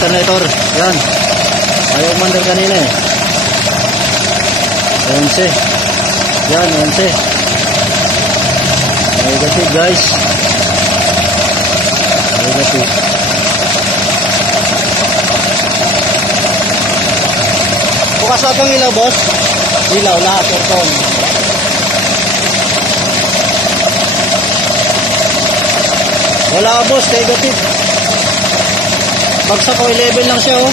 alternator. Yan. Ayaw mandar kanina eh. 11. Yan, 11. Negative guys. Negative. Bukas na itong ilaw, boss. Ilaw lahat, aircon. Wala ka, boss, negative. Bagsak ko 11 lang siya, oh.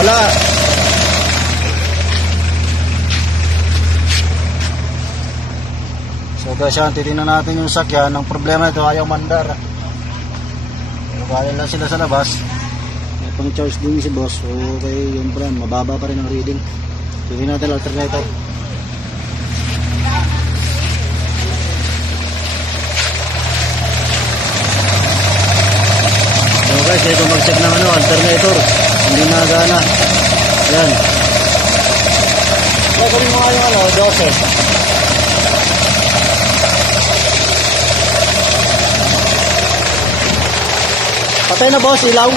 Wala. So guys, yan, titingnan natin yung sakyan. Ang problema ito, ayaw mandar. Kaya lang sila sa labas. May pang charge din si boss. So okay, yung brand, mababa pa rin ang reading. Titingnan natin alternator. So guys, ito mag-check ng alternator. Hindi na gana. Yan. Kaya kami mga yung 12. Patay na boss, ilaw.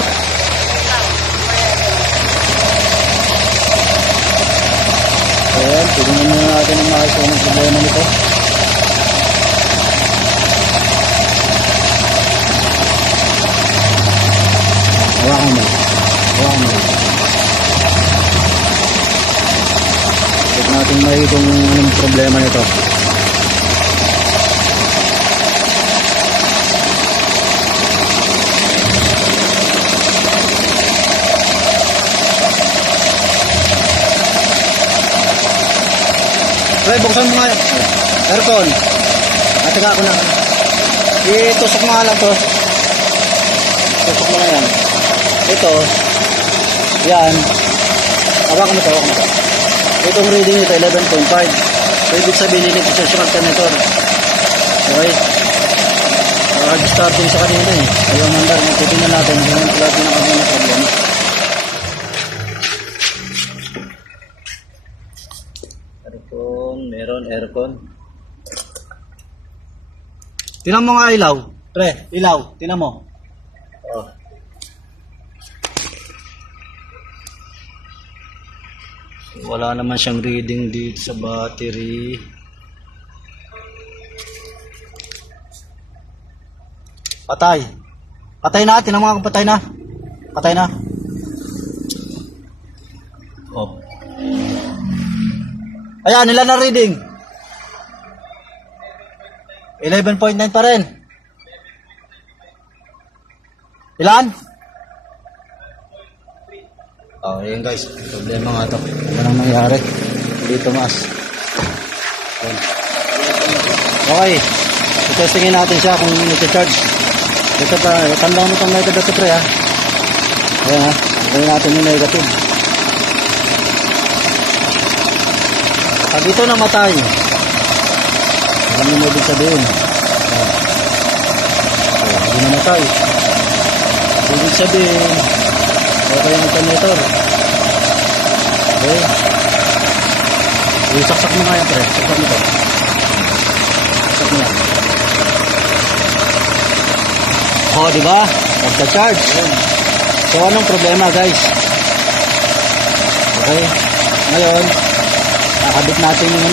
Ayan, tignan muna natin ang maayos kung anong problema nito. Hawakan mo. Hawakan mo. Check natin maayos kung anong problema nito. Pre, buksan mo nga aircon. At saka ako na. Itusok mo nga lang to. Tusok mo na yan. Ito. Yan. Hawakan mo to, hawakan mo to. Itong reading nito 11.5. So ibig sabihin nito sa alternator. Okay. Starting sa kanina eh. Ayaw mandar. Titingnan natin. Ganun pala pinakabang na problema. Meron aircon. Tingnan mo nga ilaw. Pre, ilaw. Tingnan mo. Oh. Wala naman siyang reading dito sa battery. Patay. Patay na. Tingnan mo nga kung patay na. Patay na. Oh. Ayan, nila na reading. 11.9 pa rin. Ilan? Oh, ayan guys. Problema nga ito. Ano nang nangyari? Hindi tumaas. Okay. Itestingin natin siya kung iti-charge. Ito pa. Tandaan mo itong negative ito pre ha. Ayan ha. Gawin natin yung negative. Pag ito namatay, ano mo ibig sabihin? Hindi namatay. Ibig sabihin, okay yung alternator. Okay. Saksak mo nga yan, pre. Saksak mo ito. Saksak mo yan. O, diba? Magka-charge. So, anong problema, guys? Okay. Ngayon, nakabit natin yung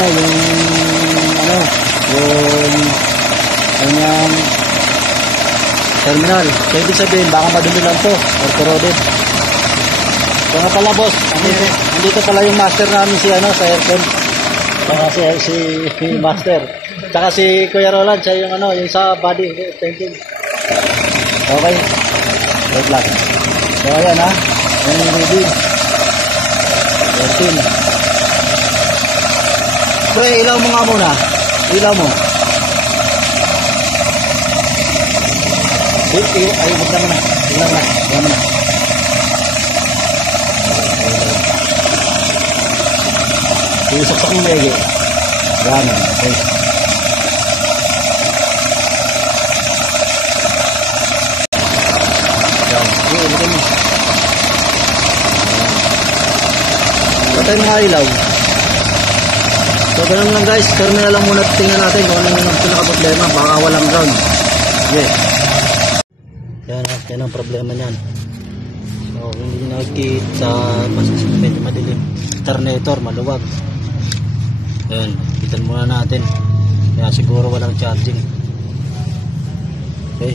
kanyang terminal. So ibig sabihin baka madumi lang to or corroded. So nga pala boss, andito pala yung master namin si sa aircon. Si master. Tsaka si Kuya Roland, siya yung yung sa body painting. Okay. Wait lang. So ayan ha. Ayan yung reading. 13. Pre, ilaw mo nga muna. Ilaw mo. Ay, wag na muna. Ilaw na. Ilaw mo na. Isaksak mo maigi. Gano'n. Okay. Yan. Ilagay mo. Patay mo nga ilaw. So ganun lang guys, terminal lang muna, tingnan natin kung ano yung pinaka-problema, baka walang ground. Yes. Yan ang problema niyan. So kung hindi nakikita, basta medyo madilim, alternator maluwag. Ayan, kitan muna natin. Kaya siguro walang charging. Okay.